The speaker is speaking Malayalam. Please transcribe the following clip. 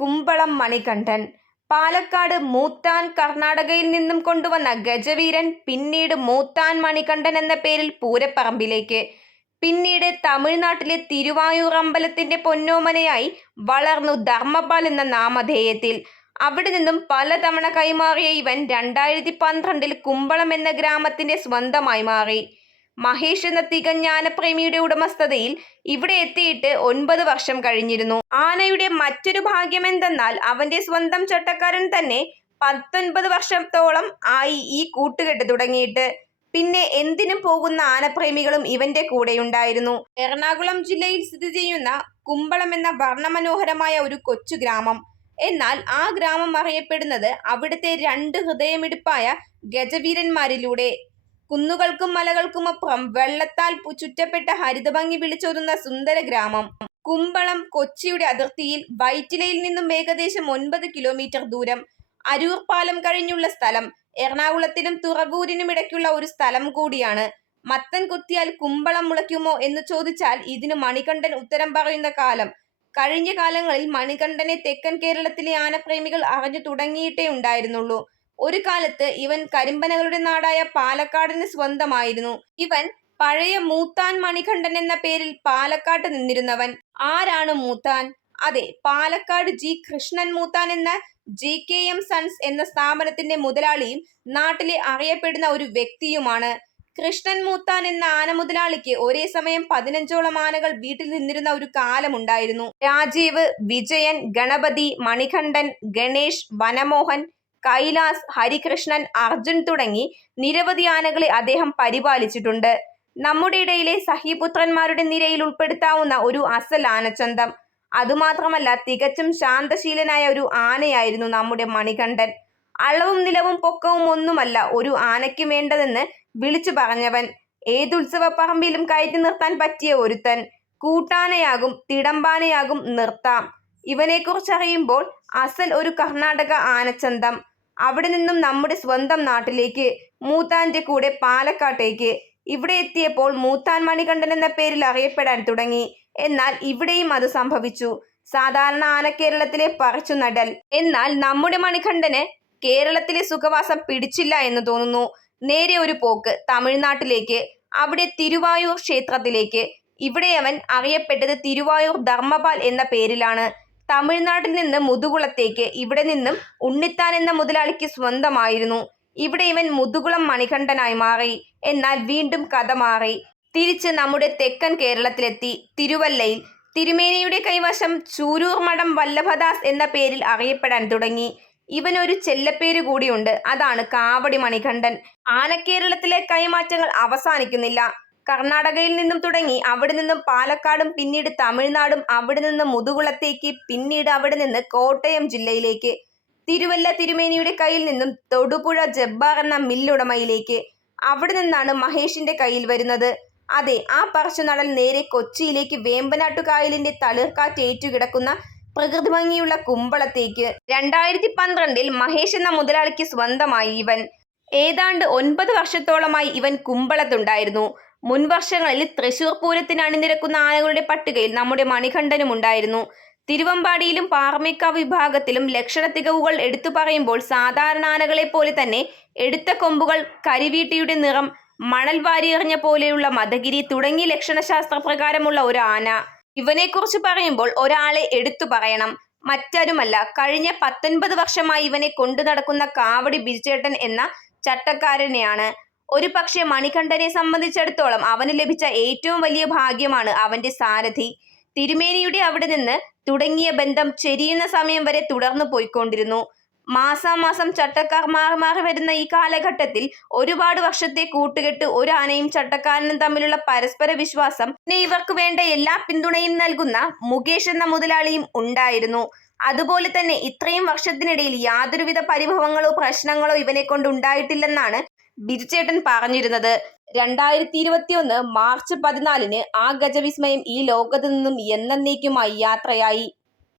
കുമ്പളം മണികണ്ഠൻ. പാലക്കാട് മൂത്താൻ കർണാടകയിൽ നിന്നും കൊണ്ടുവന്ന ഗജവീരൻ പിന്നീട് മൂത്താൻ മണികണ്ഠൻ എന്ന പേരിൽ പൂരപ്പറമ്പിലേക്ക്. പിന്നീട് തമിഴ്നാട്ടിലെ തിരുവായൂർ അമ്പലത്തിന്റെ പൊന്നോമനയായി വളർന്നു ധർമ്മപാൽ എന്ന നാമധേയത്തിൽ. അവിടെ നിന്നും പലതവണ കൈമാറിയ ഇവൻ രണ്ടായിരത്തി പന്ത്രണ്ടിൽ കുമ്പളം എന്ന ഗ്രാമത്തിന്റെ സ്വന്തമായി മാറി. മഹേഷ് എന്ന തികഞ്ഞാനപ്രേമിയുടെ ഉടമസ്ഥതയിൽ ഇവിടെ എത്തിയിട്ട് ഒൻപത് വർഷം കഴിഞ്ഞിരുന്നു. ആനയുടെ മറ്റൊരു ഭാഗ്യം എന്തെന്നാൽ അവന്റെ സ്വന്തം ചട്ടക്കാരൻ തന്നെ പത്തൊൻപത് വർഷത്തോളം ആയി ഈ കൂട്ടുകെട്ട് തുടങ്ങിയിട്ട്. പിന്നെ എന്തിനും പോകുന്ന ആനപ്രേമികളും ഇവന്റെ കൂടെയുണ്ടായിരുന്നു. എറണാകുളം ജില്ലയിൽ സ്ഥിതി ചെയ്യുന്ന കുമ്പളം എന്ന വർണമനോഹരമായ ഒരു കൊച്ചു ഗ്രാമം. എന്നാൽ ആ ഗ്രാമം അറിയപ്പെടുന്നത് അവിടുത്തെ രണ്ട് ഹൃദയമിടിപ്പായ ഗജവീരന്മാരിലൂടെ കുന്നുകൾക്കും മലകൾക്കുമപ്പുറം വെള്ളത്താൽ ചുറ്റപ്പെട്ട ഹരിതഭംഗി വിളിച്ചോതുന്ന സുന്ദര ഗ്രാമം. കുമ്പളം കൊച്ചിയുടെ അതിർത്തിയിൽ വൈറ്റിലയിൽ നിന്നും ഏകദേശം ഒൻപത് കിലോമീറ്റർ ദൂരം. അരൂർ പാലം കഴിഞ്ഞുള്ള സ്ഥലം. എറണാകുളത്തിനും തുറവൂരിനും ഇടയ്ക്കുള്ള ഒരു സ്ഥലം കൂടിയാണ്. മത്തൻ കുത്തിയാൽ കുമ്പളം മുളയ്ക്കുമോ എന്ന് ചോദിച്ചാൽ ഇതിന് മണികണ്ഠൻ ഉത്തരം പറയുന്ന കാലം. കഴിഞ്ഞ കാലങ്ങളിൽ മണികണ്ഠനെ തെക്കൻ കേരളത്തിലെ ആനപ്രേമികൾ അറിഞ്ഞു തുടങ്ങിയിട്ടേ ഉണ്ടായിരുന്നുള്ളൂ. ഒരു കാലത്ത് ഇവൻ കരിമ്പനകളുടെ നാടായ പാലക്കാടിന് സ്വന്തമായിരുന്നു. ഇവൻ പഴയ മൂത്താൻ മണികണ്ഠൻ എന്ന പേരിൽ പാലക്കാട്ട് നിന്നിരുന്നവൻ. ആരാണ് മൂത്താൻ? അതെ പാലക്കാട് ജി. കൃഷ്ണൻ മൂത്താൻ എന്ന ജി. കെ. എം. സൺസ് എന്ന സ്ഥാപനത്തിന്റെ മുതലാളിയും നാട്ടിലെ അറിയപ്പെടുന്ന ഒരു വ്യക്തിയുമാണ്. കൃഷ്ണൻ മൂത്താൻ എന്ന ആന മുതലാളിക്ക് ഒരേ സമയം പതിനഞ്ചോളം ആനകൾ വീട്ടിൽ നിന്നിരുന്ന ഒരു കാലമുണ്ടായിരുന്നു. രാജീവ് വിജയൻ ഗണപതി മണികണ്ഠൻ ഗണേഷ് വനമോഹൻ കൈലാസ് ഹരികൃഷ്ണൻ അർജുൻ തുടങ്ങി നിരവധി ആനകളെ അദ്ദേഹം പരിപാലിച്ചിട്ടുണ്ട്. നമ്മുടെ ഇടയിലെ സഹിപുത്രന്മാരുടെ നിരയിൽ ഉൾപ്പെടുത്താവുന്ന ഒരു അസൽ ആനച്ചന്തം. അതുമാത്രമല്ല തികച്ചും ശാന്തശീലനായ ഒരു ആനയായിരുന്നു നമ്മുടെ മണികണ്ഠൻ. അളവും നിലവും പൊക്കവും ഒന്നുമല്ല ഒരു ആനയ്ക്ക് വേണ്ടതെന്ന് വിളിച്ചു പറഞ്ഞവൻ. ഏതുത്സവ പറമ്പിലും കയറ്റി നിർത്താൻ പറ്റിയ ഒരുത്തൻ. കൂട്ടാനയാകും തിടമ്പാനയാകും നിർത്താം. ഇവനെക്കുറിച്ചറിയുമ്പോൾ അസൽ ഒരു കർണാടക ആനച്ചന്തം. അവിടെ നിന്നും നമ്മുടെ സ്വന്തം നാട്ടിലേക്ക് മൂത്താന്റെ കൂടെ പാലക്കാട്ടേക്ക്. ഇവിടെ എത്തിയപ്പോൾ മൂത്താൻ മണികണ്ഠൻ എന്ന പേരിൽ അറിയപ്പെടാൻ തുടങ്ങി. എന്നാൽ ഇവിടെയും അത് സംഭവിച്ചു. സാധാരണ ആന കേരളത്തിലെ പറിച്ചു നടൽ. എന്നാൽ നമ്മുടെ മണികണ്ഠന് കേരളത്തിലെ സുഖവാസം പിടിച്ചില്ല എന്ന് തോന്നുന്നു. നേരെ ഒരു പോക്ക് തമിഴ്നാട്ടിലേക്ക്. അവിടെ തിരുവായൂർ ക്ഷേത്രത്തിലേക്ക്. ഇവിടെ അവൻ അറിയപ്പെട്ടത് തിരുവായൂർ ധർമ്മപാൽ എന്ന പേരിലാണ്. തമിഴ്നാട്ടിൽ നിന്ന് മുതുകുളത്തേക്ക് ഇവിടെ നിന്നും ഉണ്ണിത്താൻ എന്ന മുതലാളിക്ക് സ്വന്തമായിരുന്നു. ഇവിടെ ഇവൻ മുതുകുളം മണികണ്ഠനായി മാറി. എന്നാൽ വീണ്ടും കഥ മാറി. തിരിച്ച് നമ്മുടെ തെക്കൻ കേരളത്തിലെത്തി. തിരുവല്ലയിൽ. തിരുമേനിയുടെ കൈവശം ചൂരൂർ മഠം വല്ലഭദാസ് എന്ന പേരിൽ അറിയപ്പെടാൻ തുടങ്ങി. ഇവനൊരു ചെല്ലപ്പേര് കൂടിയുണ്ട്. അതാണ് കാവടി മണികണ്ഠൻ. ആനക്കേരളത്തിലെ കൈമാറ്റങ്ങൾ അവസാനിക്കുന്നില്ല. കർണാടകയിൽ നിന്നും തുടങ്ങി അവിടെ നിന്നും പാലക്കാടും പിന്നീട് തമിഴ്നാടും അവിടെ നിന്ന് മുതുകുളത്തേക്ക് പിന്നീട് അവിടെ നിന്ന് കോട്ടയം ജില്ലയിലേക്ക് തിരുവല്ല തിരുമേനിയുടെ കയ്യിൽ നിന്നും തൊടുപുഴ ജബ്ബാർ എന്ന മില്ലുടമയിലേക്ക്. അവിടെ നിന്നാണ് മഹേഷിന്റെ കയ്യിൽ വരുന്നത്. അതെ ആ പറച്ചുനടൽ നേരെ കൊച്ചിയിലേക്ക് വേമ്പനാട്ടുകായലിന്റെ തളിർക്കാറ്റ് ഏറ്റുകിടക്കുന്ന പ്രകൃതി ഭംഗിയുള്ള കുമ്പളത്തേക്ക്. രണ്ടായിരത്തി പന്ത്രണ്ടിൽ മഹേഷ് എന്ന മുതലാളിക്ക് സ്വന്തമായി ഇവൻ. ഏതാണ്ട് ഒൻപത് വർഷത്തോളമായി ഇവൻ കുമ്പളത്തുണ്ടായിരുന്നു. മുൻ വർഷങ്ങളിൽ തൃശൂർ പൂരത്തിന് അണിനിരക്കുന്ന ആനകളുടെ പട്ടികയിൽ നമ്മുടെ മണികണ്ഠനും ഉണ്ടായിരുന്നു. തിരുവമ്പാടിയിലും പാർമിക്ക വിഭാഗത്തിലും ലക്ഷണ തികവുകൾ എടുത്തു പറയുമ്പോൾ സാധാരണ ആനകളെ പോലെ തന്നെ എടുത്ത കൊമ്പുകൾ കരിവീട്ടിയുടെ നിറം മണൽ വാരിയെറിഞ്ഞ പോലെയുള്ള മദഗിരി തുടങ്ങിയ ലക്ഷണശാസ്ത്ര പ്രകാരമുള്ള ഒരു ആന. ഇവനെക്കുറിച്ച് പറയുമ്പോൾ ഒരാളെ എടുത്തു പറയണം. മറ്റാരുമല്ല കഴിഞ്ഞ പത്തൊൻപത് വർഷമായി ഇവനെ കൊണ്ടു നടക്കുന്ന കാവടി ബിജേട്ടൻ എന്ന ചട്ടക്കാരനെയാണ്. ഒരു പക്ഷേ മണികണ്ഠനെ സംബന്ധിച്ചിടത്തോളം അവന് ലഭിച്ച ഏറ്റവും വലിയ ഭാഗ്യമാണ് അവന്റെ സാരഥി. തിരുമേനിയുടെ അവിടെ നിന്ന് തുടങ്ങിയ ബന്ധം ചെരിയുന്ന സമയം വരെ തുടർന്നു പോയിക്കൊണ്ടിരുന്നു. മാസാമാസം ചട്ടക്കാർ മാറി മാറി വരുന്ന ഈ കാലഘട്ടത്തിൽ ഒരുപാട് വർഷത്തെ കൂട്ടുകെട്ട് ഒരു ആനയും ചട്ടക്കാരനും തമ്മിലുള്ള പരസ്പര വിശ്വാസം പിന്നെ ഇവർക്ക് വേണ്ട എല്ലാ പിന്തുണയും നൽകുന്ന മുകേഷ് എന്ന മുതലാളിയും ഉണ്ടായിരുന്നു. അതുപോലെ തന്നെ ഇത്രയും വർഷത്തിനിടയിൽ യാതൊരുവിധ പരിഭവങ്ങളോ പ്രശ്നങ്ങളോ ഇവനെ കൊണ്ട് ഉണ്ടായിട്ടില്ലെന്നാണ് ബിജുചേട്ടൻ പറഞ്ഞിരുന്നത് രണ്ടായിരത്തി ഇരുപത്തിയൊന്ന് മാർച്ച് പതിനാലിന് ആ ഗജവിസ്മയം ഈ ലോകത്തു നിന്നും എന്നേക്കുമായി യാത്രയായി.